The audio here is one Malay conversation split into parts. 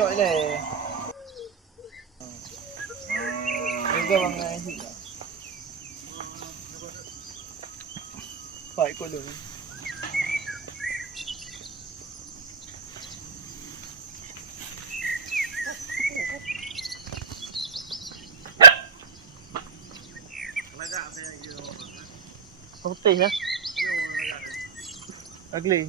chọi này bây giờ bằng này thì phải có đường không tì hả ugly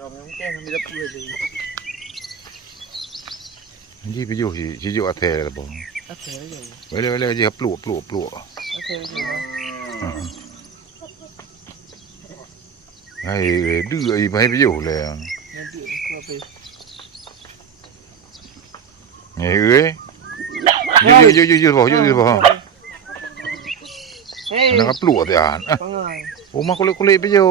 rồi mình không quen mình đập người gìยี่ไปอยู่ที่อยู่อาเทเลยบ่ đập thế gì ไว้เลยที่เขาปลวก đập thế gì mà ให้ดื้อไอ้ไม่ให้ไปอยู่เลย nên điện qua về ไงเอ้ยอยู่บ่นั่นก็ปลวกแต่อ่าน có người โอ้มาคนเล็กไปอยู่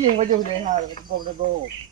ยิงมาอยู่ในหาดกบตะโก